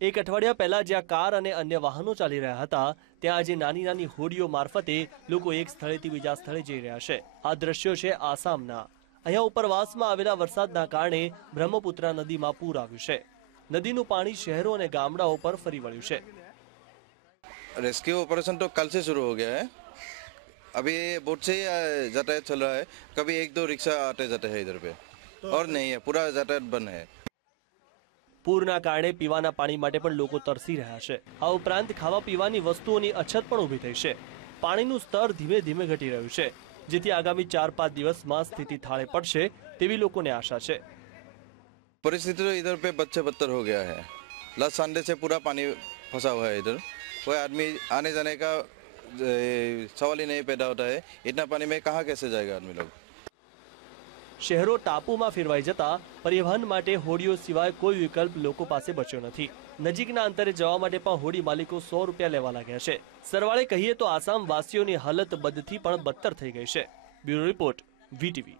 એક અઠવાડિયા પહેલા જ્યાં કાર અને અન્ય વાહનો ચાલી રહ્યા હતા ત્યાં આજે નાની નાની હોડીઓ મારફતે લોકો એક સ્થળેથી બીજા સ્થળે જઈ રહ્યા છે આ દ્રશ્યો છે આસામના અહીંયા ઉપરવાસમાં આવેલા વરસાદના કારણે બ્રહ્મપુત્રા નદીમાં પૂર આવ્યું છે નદીનું પાણી શહેરો અને ગામડાઓ પર ફરી વળ્યું છે रेस्क्यू ऑपरेशन तो कल से शुरू हो गया है अभी बोट से ही अ, यातायात चल रहा है कभी एक दो रिक्शा आते जाते हैं इधर पे और नहीं है पूरा यातायात बंद है પૂરના કારણે પીવાના પાણી માટે પણ લોકો તરસી રહ્યા છે આ ઉપરાંત ખાવા પીવાની વસ્તુઓની અછત પણ ઊભી થઈ છે પાણીનું સ્તર ધીમે ધીમે ઘટી રહ્યું છે જેથી આગામી ચાર પાંચ દિવસમાં સ્થિતિ થાળે પડશે તેવી લોકોને આશા છે परिस्थिति तो इधर पे बच्चे बदतर हो गया है लास्ट संडे से पूरा पानी फंसा हुआ है इधर कोई आदमी आने जाने का ए, सवाल ही नहीं पैदा होता है इतना पानी में कहाँ कैसे जाएगा आदमी लोग શહેરો ટાપુમાં ફેરવાઈ જતા પરિવહન માટે હોડીઓ સિવાય કોઈ વિકલ્પ લોકો પાસે બચ્યો નથી. નજીકના અંતરે જવા માટે પણ હોડી માલિકો સો રૂપિયા લેવા લાગ્યા છે. સરવાળે કહીએ તો આસામ વાસીઓની હાલત બદથી પણ બદતર થઈ ગઈ છે. Bureau report, VTV.